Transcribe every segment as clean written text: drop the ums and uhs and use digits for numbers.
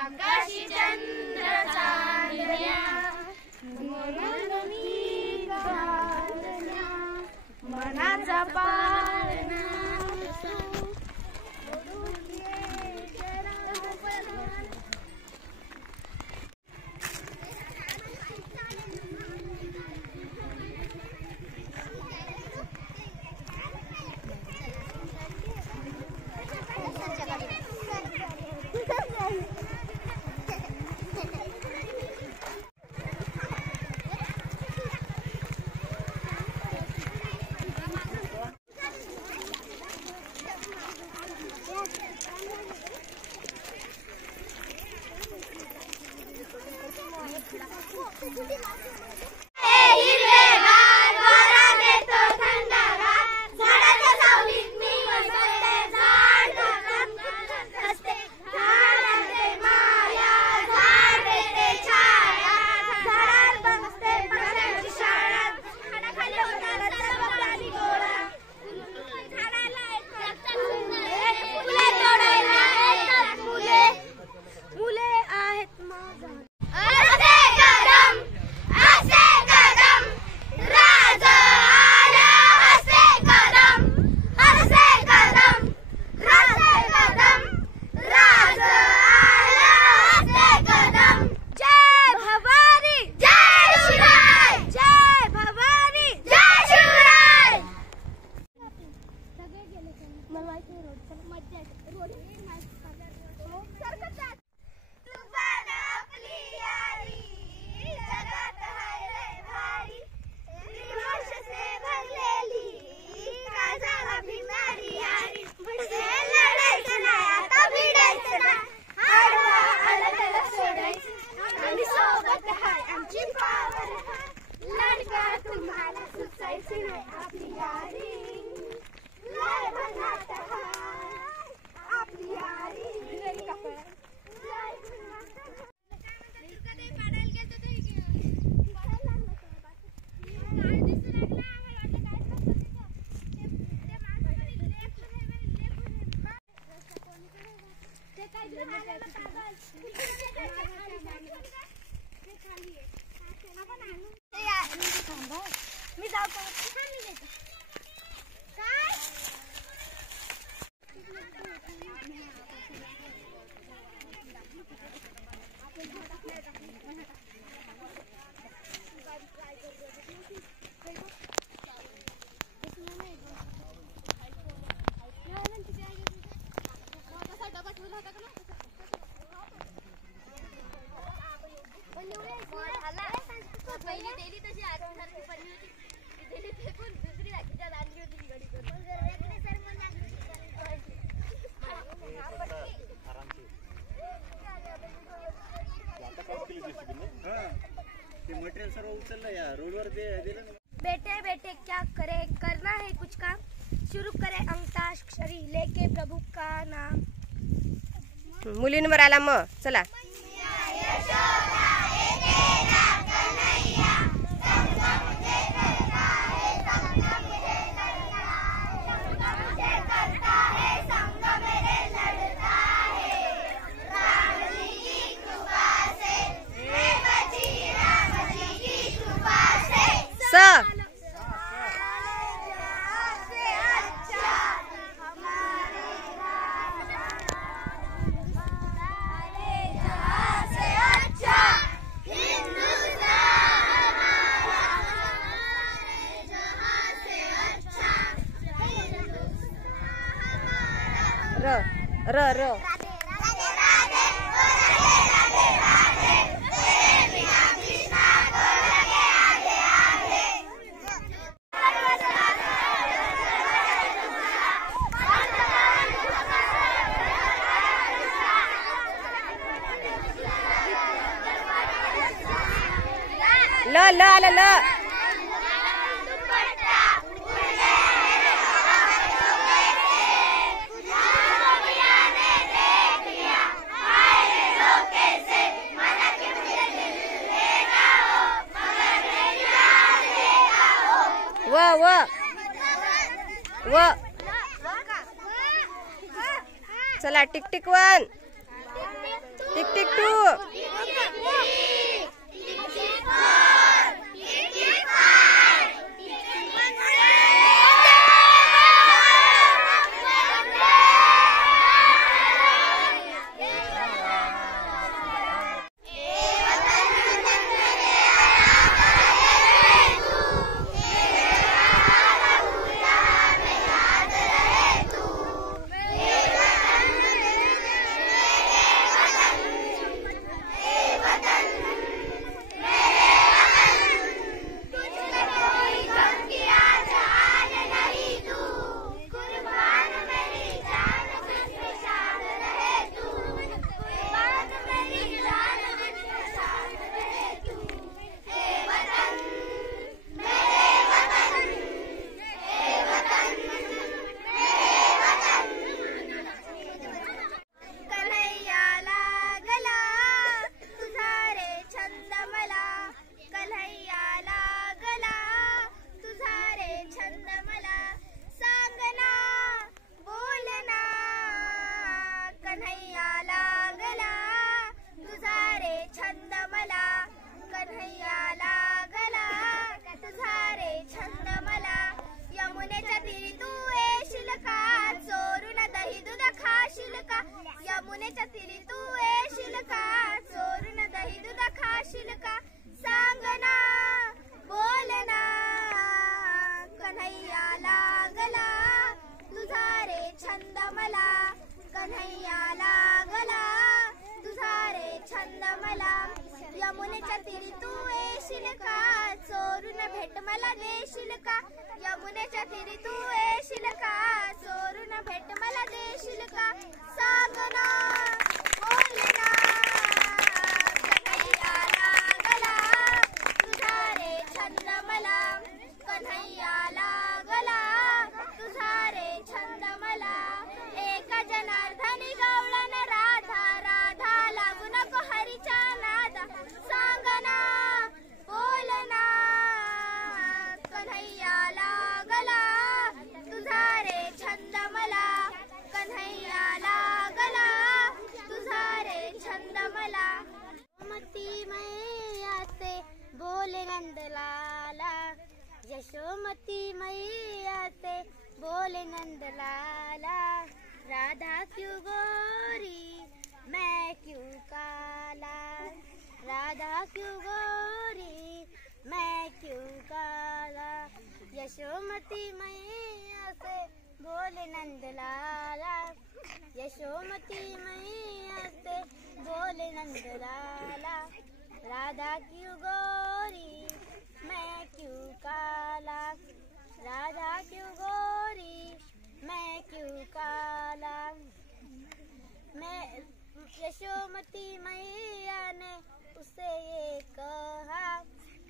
आकाशी चंद्र चांदण्या मनाचा पाळणा मी जातो पहिली डेली तशी आजसारखी पडली होती डेली फेकून दुसरी राखीच्या आणली होती गाडी करून मटेरियल सर्व उचललं या रोडवर दिलं ना। बेटे बेटे क्या करे करना है कुछ काम शुरू करे अंताक्षरी लेके प्रभु का नाम। मुलींवर आला मग चला र र र ल ल आलं ल. व व व. चला टिक टिक 1, टिक टिक 2. यमुनेच्या तीरी तू येशील का, चोरून दही दूध खाशील का, सांग ना बोल ना. कन्हैया लागला तुझा रे छंद मला, कन्हैया लागला तुझा रे छंद मला. यमुनेच्या तीरी तू येशील का, चोरून भेट मला देशील का, यमुनेच्या तीरी तू येशील का, चोरून भेट मला देशील का, सांग ना बोल ना. कन्हैया लागला तुझा रे छंद मला, कन्हैया लागला तुझा रे छंद मला. एका जनार्दनी गवळण राधा, राधा लागू नको हरीच्या नादा, सांग ना बोल ना. कन्हैया लागला तुझा रे छंद मला, कन्हैया लागला तुझा रे छंद मला. यशोमती मैया से बोले नंदलाला, यशोमती मैया से बोले नंदलाला. राधा क्यों गोरी मैं क्यों काला, राधा क्यों गोरी मैं क्यों काला. यशोमती मैया से बोले नंदलाला, यशोमती मैया से बोले नंदलाला. राधा क्यों गोरी मैं क्यों काला, राधा क्यों गोरी मैं क्यों काला. मैं यशोमती मैया ने उसे ये कहा,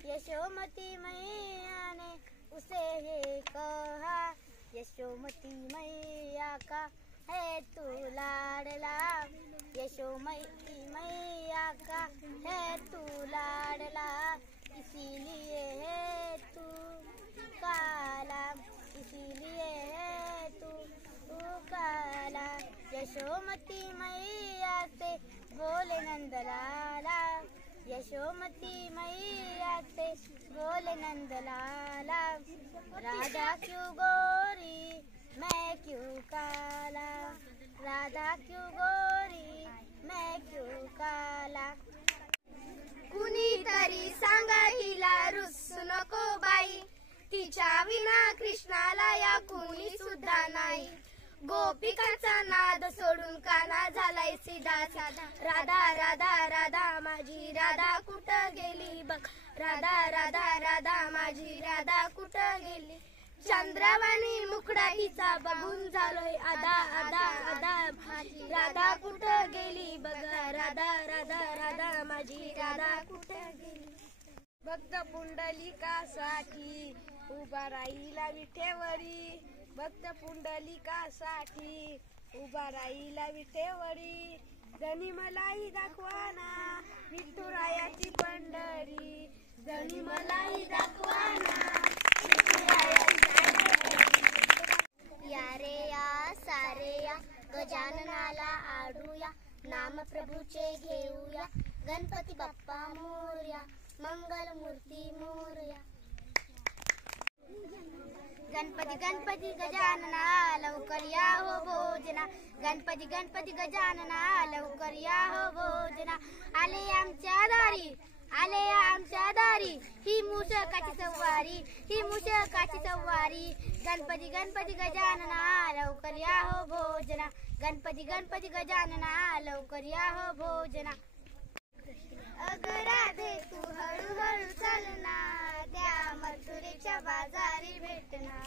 यशोमती मैया ने उसे ये कहा. यशोमती मैया का है तू लाडला, यशोमती मैया का है तू लाडला. इसीलिए है तू काला, इसीलिए है तू काला. यशोमती मैया से बोले नंदलाला, यशोमती मैया से बोले नंदलाला. राधा क्यों गोरी मैं क्यों काला, राधा क्यों गोरी मैं क्यों काला. कुणीतरी सांगा हिला रुसू नको बाई, तिच्या विना कृष्णाला या कुणी सुद्धा नाही. गोपिकांचा नाद सोडून काना झालाय सीधा साधा. राधा राधा राधा माझी राधा कुठं गेली बघ, राधा राधा राधा माझी राधा कुठं गेली. चंद्रवाणी मुखडा हिचा बघून झालोय आधा आधा आधा, राधा कुठं गेली बघ, राधा राधा राधा माझी राधा कुठं गेली. भक्त पुंडलिकासाठी उभा राहिला विठेवरी, भक्त पुंडलिकासाठी उभा राहिला विठेवरी. धनी मलाही दाखवाना विठुरायाची पंढरी, धनी मलाही दाखवाना या रे या सारे या गजाननाला आडूया, नाम प्रभूचे घेऊया, गणपती बाप्पा मोरया, मंगल मूर्ती मोरया. गणपती गणपती गजानना लवकर या हो भोजना, गणपती गणपती गजानना लवकर या हो भोजना. आले आमच्या दारी, आले आमच्या दारी, ही मूषकाची सवारी, ही मूषकाची सवारी. गणपती गणपती गजानना लवकर या हो भोजना, गणपती गणपती गजानना लवकर या हो भोजना. अग राधे तू हळूहळू चलना, त्या मथुरेच्या बाजारी भेटना.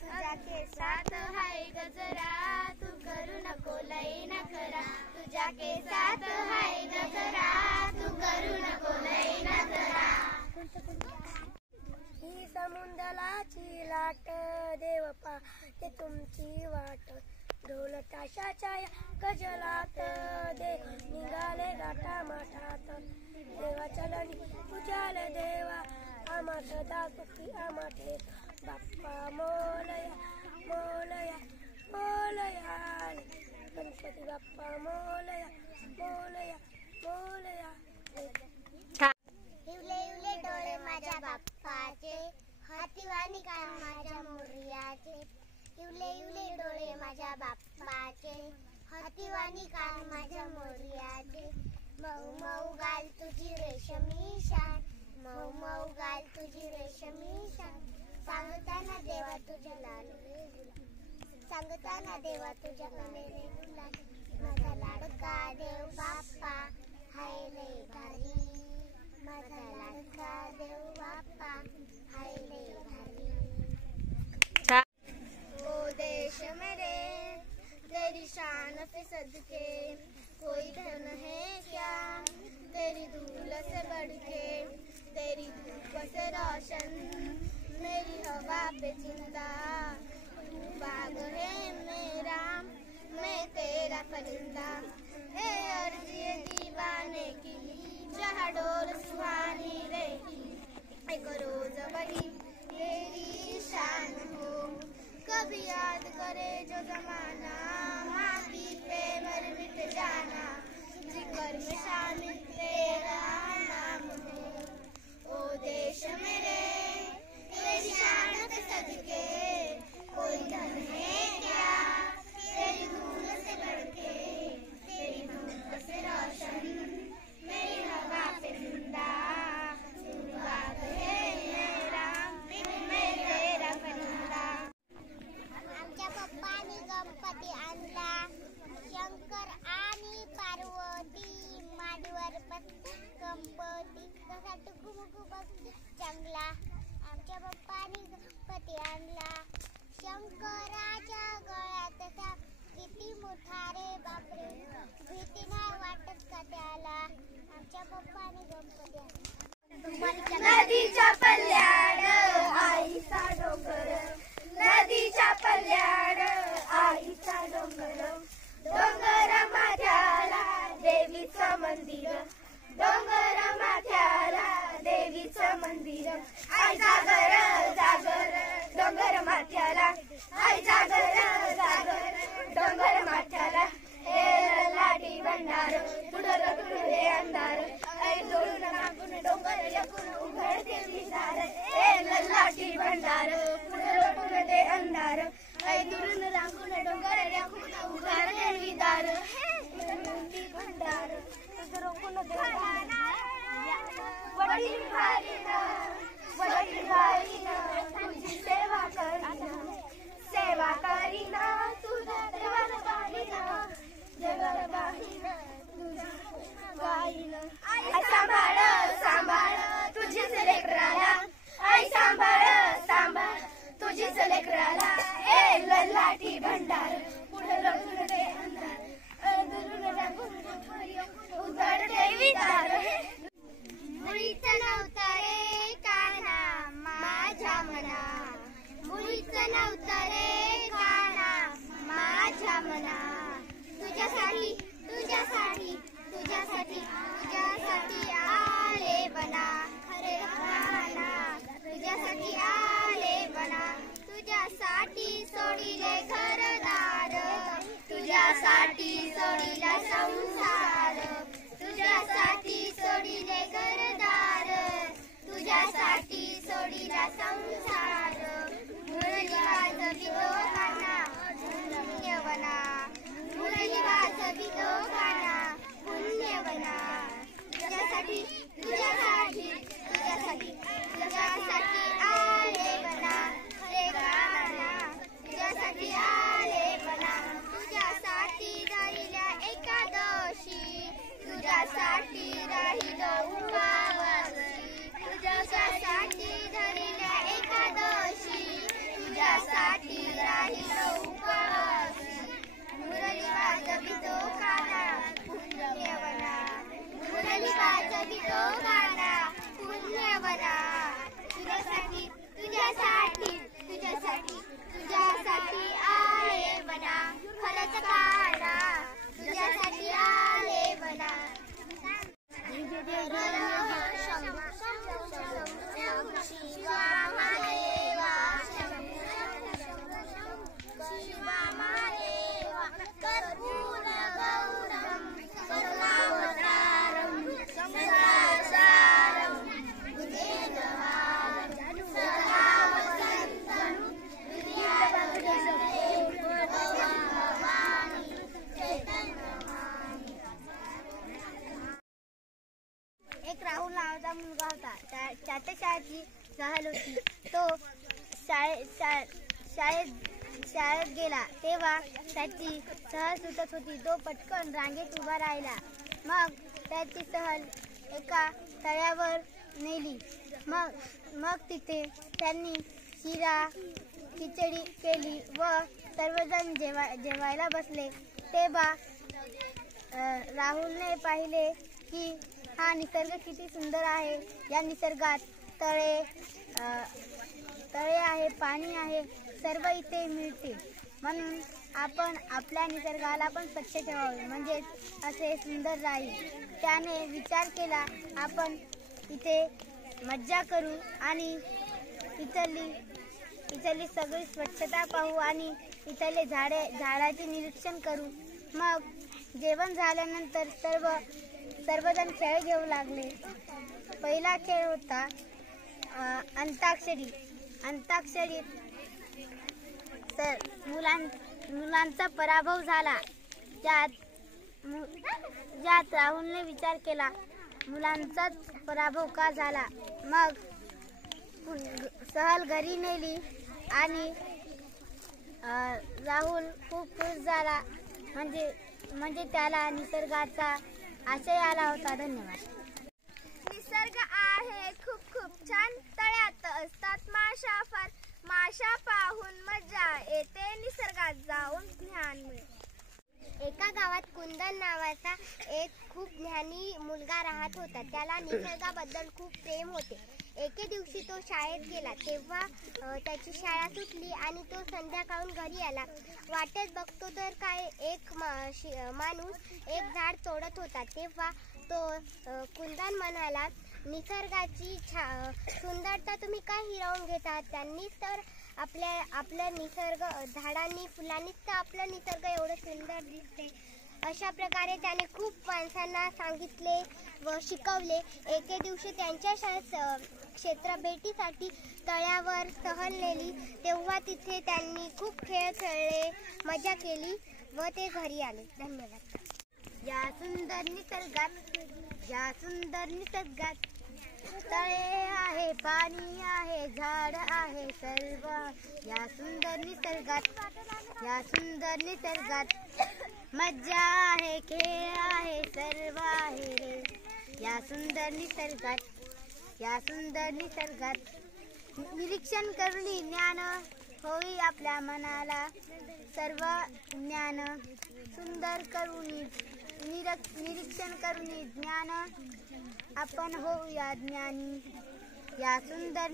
तुझ्या केसात हाय गजरा, तू करू नको लई नखरा, तुझ्या केसात हाय गजरा, तू करू नको लई नखरा. ही समुद्राची लाट देवपा ते तुमची वाट, ढोल ताशाच्या गजलात देव निघाले गाठा माठात. देवा चलनी पूजाले देवा, आम्हा सदा सुखी आम्हा ठेव, बाप्पा मोलया मोलया मोलया. गणपती बाप्पा मोलया मोलया मोलया. इवले इवले डोळे माझ्या बाप्पाचे, हातीवाणी कान माझ्या मोरयाचे. इवले इवले डोळे माझ्या बाप्पाचे, हातीवाणी कान माझ्या मोरयाचे. मऊ मऊ गाल तुझी रेशमी शान, मऊ मऊ गाल तुझी रेशमी शान. सांगताना देवा तुझ्या लाडले गुलाब, सांगताना देवा तुझ्या लाडले गुलाब. माझा लाडका देव बाप्पा हाय लय भारी, माझा लाडका देव बाप्पा हाय लय भारी. ओ देश मेरे तेरी शान पे सदके, कोई धन है क्या तेरी धूल से बढ़ के. तेरी धूप से रोशन मेरी हवा पे जिंदा, तू बाग है मेरा मैं तेरा परिंदा. ए अर्जी दीवाने की जहाँ डोर सुहानी रही, एक रोज वही तेरी शान हो. कभी याद करे जो जमाना, माटी पे मर मिट जाना, जिगर में शामिल तेरा नाम हो. ओ देश मेरे तेरी शान पे सदके, कोई धन है क्या तेरी धूल से बढ़के. तेरी धूप से रोशन मेरी हवा पे जिंदा, तू बाग है मेरा मैं तेरा परिंदा. आमच्या पप्पानी गणपती आणला, शंकर आणि पार्वती माडीवर बसते गणपती, कसा टुकुमुकू बघते चांगला. आमच्या पप्पानी गणपती आणला, शंकराच्या गळ्यात असा किती मोठा रे बापरे, भीती नाही वाटत का त्याला. आमच्या पप्पानी गणपती आणला. नदीच्या पल्ल्याड आईचा डोंगर, नदीच्या पल्ल्याड आईचा डोंगर. डोंगर माथ्याला देवीचं मंदिर, डोंगर माथ्याला देवीचं मंदिर. आई जागर जागर डोंगर माथ्याला, आई जागर जागर डोंगर माथ्याला. हे लाटी भंडार तुडर तुडरे अंधार, ऐ जोडून नाकून डोंगर yakun उघडते विचार. हे लाटी भंडार तुडर तुडरे अंधार, ऐ दुरून राखून डोंगर yakun उघडते विचार. लाटी भंडार तुडर तुडरे वडील भाईना तुझी सेवा करीना, सेवा करीना तुझ्या देवाला बाईना, देवाला बाईना तुझ्या गाईना. आई सांभाळ सांभाळ तुझीच लेकराला, आई सांभाळ सांभाळ तुझीच लेकराला. ए ललाटी भंडार पुढे रखुडे अंधार, दुरून राखून उघडते विचार. मुळीच नव्हता रे तुझ्यासाठी आले बना खरे गाना तुझ्यासाठी आले बना तुझ्यासाठी सोडिले घरदार तुझ्यासाठी सोडिला संसार तुझ्यासाठी सोडिले घरदार तुझ्यासाठी सोडिला संसार मुरली वाजवितो गाना पुण्यवना मुरली वाजवितो गाना पुण्यवना तुझ्यासाठी तुझ्यासाठी तुझ्यासाठी तुझ्यासाठी आले बना खरे गाना तुझ्यासाठी आले बना तुझ्यासाठी राहिल्या एकादशी तुझ्यासाठी राहिलो उपवासी तुझ्यासाठी धरिल्या एकादशी तुझ्यासाठी राहिलो उपवासी मुरली वाजवितो गाना पुण्यवना मुरली वाजवितो गाना पुण्यवना तुझ्यासाठी तुझ्यासाठी तुझ्यासाठी तुझ्यासाठी आले बना खरंच गाना तुझ्यासाठी आले बना शिवा महादेवा शिवा महादेवा कर्पूर गौरम करुणावतारम संसारसारम भुजगेन्द्रहारं सदा वसन्तं हृदयारविन्दे भवानी चैतन्यवाणी. एक राहुल नावाचा मुलगा होता. त्याच्या शाळेतली सहल होती. तो शाळेत गेला तेव्हा त्याची सहल सुटत होती. तो पटकन रांगेत उभा राहिला. मग त्याची सहल एका तळ्यावर नेली. मग तिथे त्यांनी शिरा खिचडी केली व सर्वजण जेवायला बसले. तेव्हा राहुलने पाहिले की हा निसर्ग किती सुंदर आहे. या निसर्गात तळे आहे, पाणी आहे, सर्व इथे मिळते. म्हणून आपण आपल्या निसर्गाला पण स्वच्छ ठेवावे म्हणजे असे सुंदर राहील. त्याने विचार केला आपण इथे मज्जा करू आणि इथली सगळी स्वच्छता पाहू आणि इथले झाडाचे निरीक्षण करू. मग जेवण झाल्यानंतर सर्वजण खेळ घेऊ लागले. पहिला खेळ होता अंताक्षरी. अंताक्षरीत मुलांचा पराभव झाला. ज्यात राहुलने विचार केला मुलांचाच पराभव का झाला. मग सहल घरी नेली आणि राहुल खूप खुश झाला. म्हणजे त्याला निसर्गाचा आशय आला होता. धन्यवाद. निसर्ग आहे खूप खूप छान. तळ्यात असतात माशा फार. माशा पाहून मजा येते. निसर्गात जाऊन ज्ञान मिळते. एका गावात कुंदन नावाचा एक खूप ज्ञानी मुलगा राहत होता. त्याला निसर्गाबद्दल खूप प्रेम होते. एके दिवशी तो शाळेत गेला तेव्हा त्याची शाळा सुटली आणि तो संध्याकाळून घरी आला. वाटेत बघतो तर काय एक माणूस एक झाड तोडत होता. तेव्हा तो कुंदन म्हणाला निसर्गाची सुंदरता तुम्ही काय हिरावून घेता. त्यांनीच तर आपल्या निसर्ग झाडांनी फुलांनीच तर आपला निसर्ग एवढं सुंदर दिसते. अशा प्रकारे त्याने खूप माणसांना सांगितले व शिकवले. एके दिवशी त्यांच्या शाळेत क्षेत्र भेटीसाठी तळ्यावर सहल नेली. तेव्हा तिथे त्यांनी खूप खेळ खेळले, मजा केली व ते घरी आले. धन्यवाद. या सुंदर निसर्गात तळे आहे, पाणी आहे, झाड आहे सर्व. या सुंदर निसर्गात मज्जा आहे, खेळ आहे, सर्व आहे रे. या सुंदर निसर्गात निरीक्षण करून ज्ञान होई आपल्या मनाला. सर्व ज्ञान सुंदर करून निरीक्षण करून ज्ञान आपण होऊया ज्ञानी. या सुंदर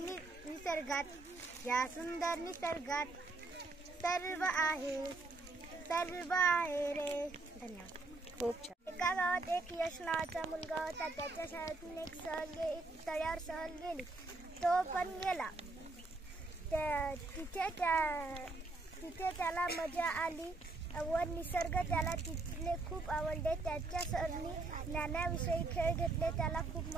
निसर्गात सर्व आहे रे. धन्यवाद. खूप छान. एका गावात एक यश नावाचा मुलगा होता. त्याच्या शाळेतून एक तळ्यावर सहल गेली. तो पण गेला. तिथे त्याला मजा आली व निसर्ग त्याला तिथले खूप आवडले. त्याच्या सरनी ज्ञानाविषयी खेळ घेतले. त्याला खूप